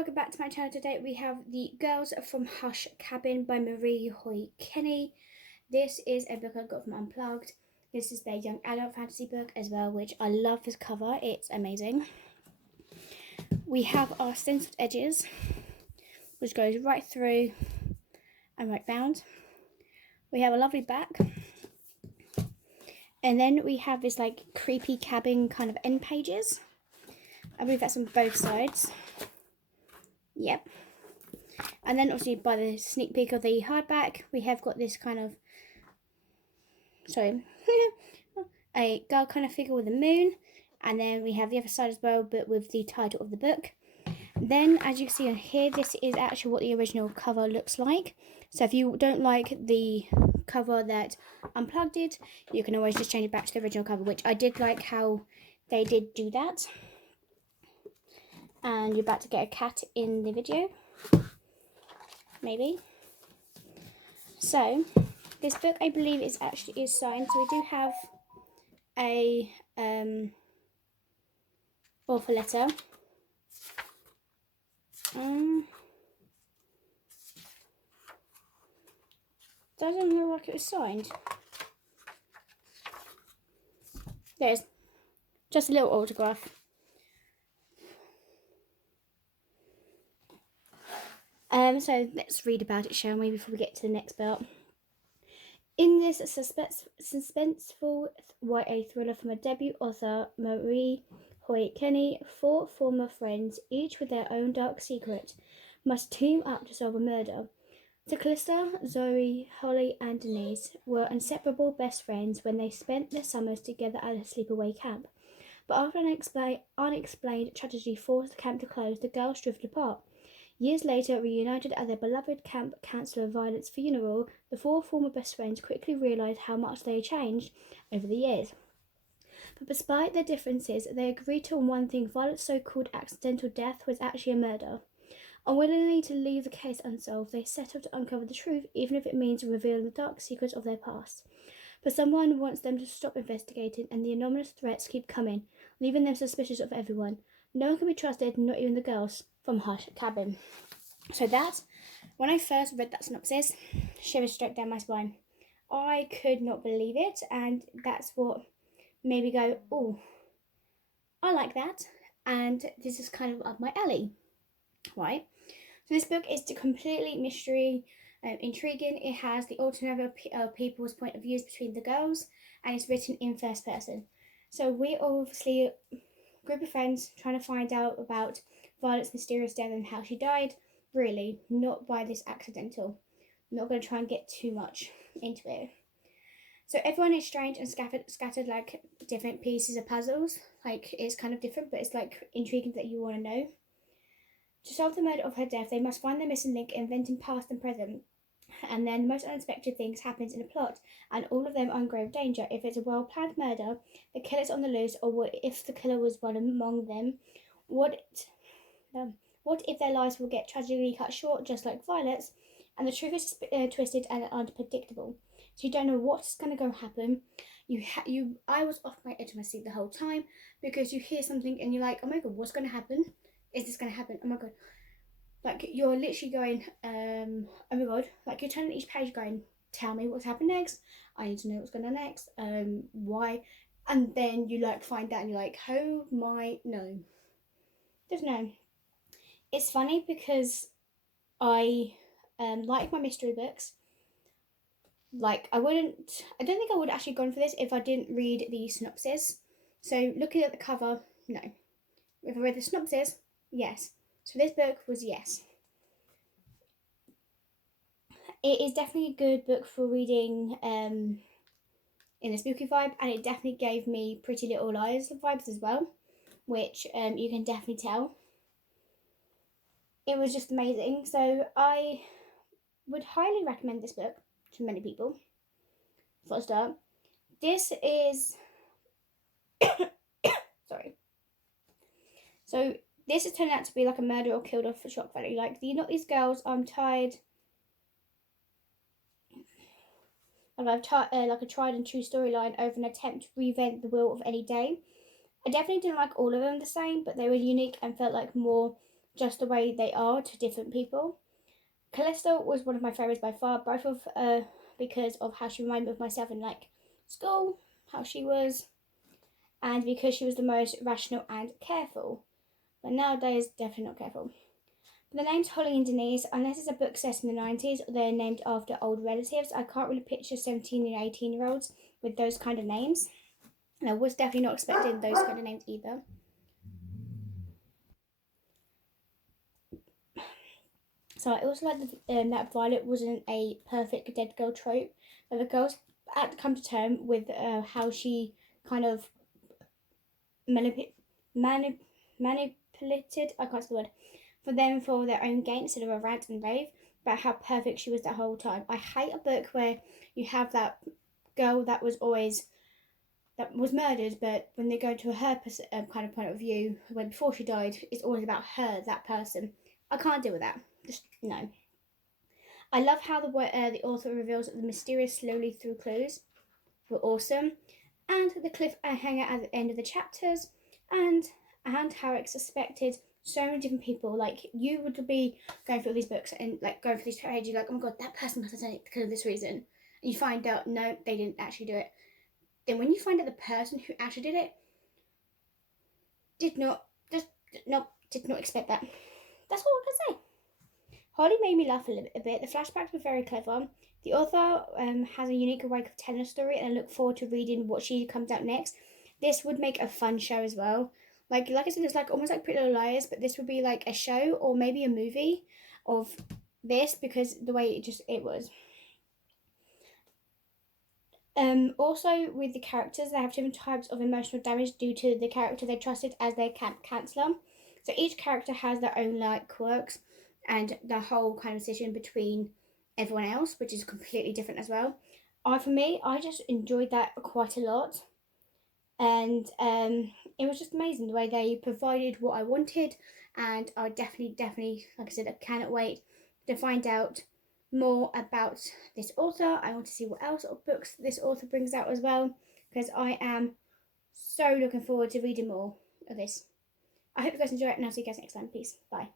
welcome back to my channel. Today we have The Girls from Hush Cabin by Marie Hoy Kenny. This is a book I got from Unplugged. This is their young adult fantasy book as well, which I love this cover. It's amazing. We have our stenciled edges, which goes right through and right round. We have a lovely back. And then we have this like creepy cabin kind of end pages. I believe that's on both sides. Yep. And then obviously by the sneak peek of the hardback, we have got this kind of, a girl kind of figure with a moon. And then we have the other side as well, but with the title of the book. Then, as you can see on here, this is actually what the original cover looks like. So if you don't like the cover that Unplugged did, you can always just change it back to the original cover, which I did like how they did do that. And you're about to get a cat in the video. Maybe. So, this book I believe is signed. So we do have a author letter. Doesn't look like it was signed. There's just a little autograph. So let's read about it, shall we, before we get to the next part. In this suspenseful YA thriller from a debut author, Marie Hoy Kenny, 4 former friends, each with their own dark secret, must team up to solve a murder. Calista, Zoe, Holly, and Denise were inseparable best friends when they spent their summers together at a sleepaway camp. But after an unexplained tragedy forced the camp to close, the girls drifted apart. Years later, reunited at their beloved camp counselor Violet's funeral, the 4 former best friends quickly realised how much they had changed over the years. But despite their differences, they agreed to one thing: Violet's so-called accidental death was actually a murder. Unwillingly to leave the case unsolved, they set out to uncover the truth, even if it means revealing the dark secrets of their past. But someone wants them to stop investigating, and the anonymous threats keep coming, leaving them suspicious of everyone. No one can be trusted, not even the girls from Hush Cabin. So that, when I first read that synopsis, shivers straight down my spine. I could not believe it, and that's what made me go, oh, I like that, and this is kind of up my alley, right? So this book is completely mystery, intriguing. It has the alternate people's point of views between the girls, and it's written in first person. So we're obviously a group of friends trying to find out about Violet's mysterious death and how she died. Really, not by this accidental. I'm not going to try and get too much into it. So everyone is strange and scattered like different pieces of puzzles. Like, it's kind of different, but it's like intriguing that you want to know. To solve the murder of her death, they must find the missing link, inventing past and present. And then the most unexpected things happens in a plot, and all of them are in grave danger. If it's a well-planned murder, the killer's on the loose, or what if the killer was one among them? What if their lives will get tragically cut short, just like Violet's, and the truth is twisted and unpredictable? So you don't know what's going to go happen. I was off my edge of my seat the whole time, because you hear something and you're like, oh my god, what's going to happen? Is this going to happen? Oh my god. Like, you're literally going, oh my god. Like, you're turning each page going, tell me what's happened next. I need to know what's going on next. Why? And then you, like, find out and you're like, oh my, no. Just no. It's funny because I like my mystery books. Like, I don't think I would actually gone for this if I didn't read the synopsis. So, looking at the cover, no. If I read the synopsis, yes. So this book was yes. It is definitely a good book for reading in a spooky vibe, and it definitely gave me Pretty Little Liars vibes as well, which you can definitely tell. It was just amazing. So I would highly recommend this book to many people. For a start, this is sorry. So this has turned out to be like a murder or killed off for shock value. Like, these girls, I'm tired. I've like a tried and true storyline over an attempt to reinvent the wheel of any day. I definitely didn't like all of them the same, but they were unique and felt like more just the way they are to different people. Callisto was one of my favourites by far, both of because of how she reminded me of myself in like school, how she was, and because she was the most rational and careful. But nowadays, definitely not careful. The names Holly and Denise, unless it's a book set in the 90s, they're named after old relatives. I can't really picture 17 and 18-year-olds with those kind of names. And I was definitely not expecting those kind of names either. So I also like that Violet wasn't a perfect dead girl trope. But the girls had to come to terms with how she kind of manipulated, I can't say the word, for them for their own gain instead of a rant and rave about how perfect she was the whole time. I hate a book where you have that girl that was murdered, but when they go to her kind of point of view, when before she died, it's always about her, that person. I can't deal with that. Just no. I love how the author reveals the mysterious slowly through clues were awesome, and the cliffhanger at the end of the chapters, and how it suspected so many different people. Like you would be going through these books and like going through these pages, like, oh my god, that person must have done it because of this reason, and you find out no, they didn't actually do it. Then when you find out the person who actually did it did not expect that. That's all I can say. Holly made me laugh a bit. The flashbacks were very clever. The author has a unique way of telling a story, and I look forward to reading what she comes out next. This would make a fun show as well. Like I said, it's like almost like Pretty Little Liars, but this would be like a show or maybe a movie of this because the way it was. Also, with the characters, they have different types of emotional damage due to the character they trusted as their camp counselor. So each character has their own like quirks and the whole kind of decision between everyone else, which is completely different as well. For me, I just enjoyed that quite a lot, and it was just amazing the way they provided what I wanted, and I definitely, like I said, I cannot wait to find out more about this author. I want to see what else of books this author brings out as well, because I am so looking forward to reading more of this. I hope you guys enjoy it, and I'll see you guys next time. Peace. Bye.